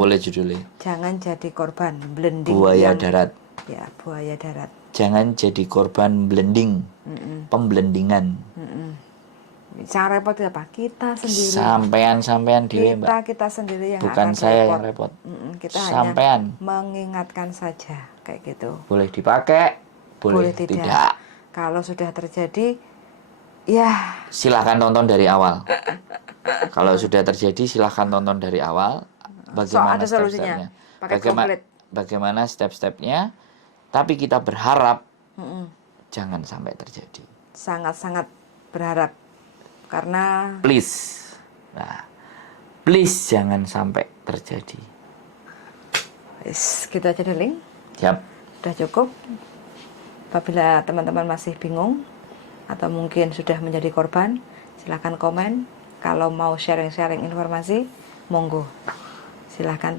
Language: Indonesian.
Boleh judulnya. Jangan jadi korban blending Buaya yang darat. ya, buaya darat. Jangan jadi korban blending. Pemblendingan. Yang repot itu apa? Kita sendiri. Sampean dewe, Mbak. Kita sendiri yang Bukan akan saya repot. yang repot. Kita Sampean. hanya mengingatkan saja kayak gitu. Boleh dipakai, boleh tidak. Kalau sudah terjadi, ya silahkan tonton dari awal. Kalau sudah terjadi, silahkan tonton dari awal. Bagaimana ada solusinya. step-stepnya? Bagaimana step-stepnya? Tapi kita berharap jangan sampai terjadi. Sangat-sangat berharap. Karena please, nah, please jangan sampai terjadi. Gitu aja darling. Yap. Sudah cukup. Apabila teman-teman masih bingung atau mungkin sudah menjadi korban, silahkan komen. Kalau mau sharing-sharing informasi, monggo silahkan.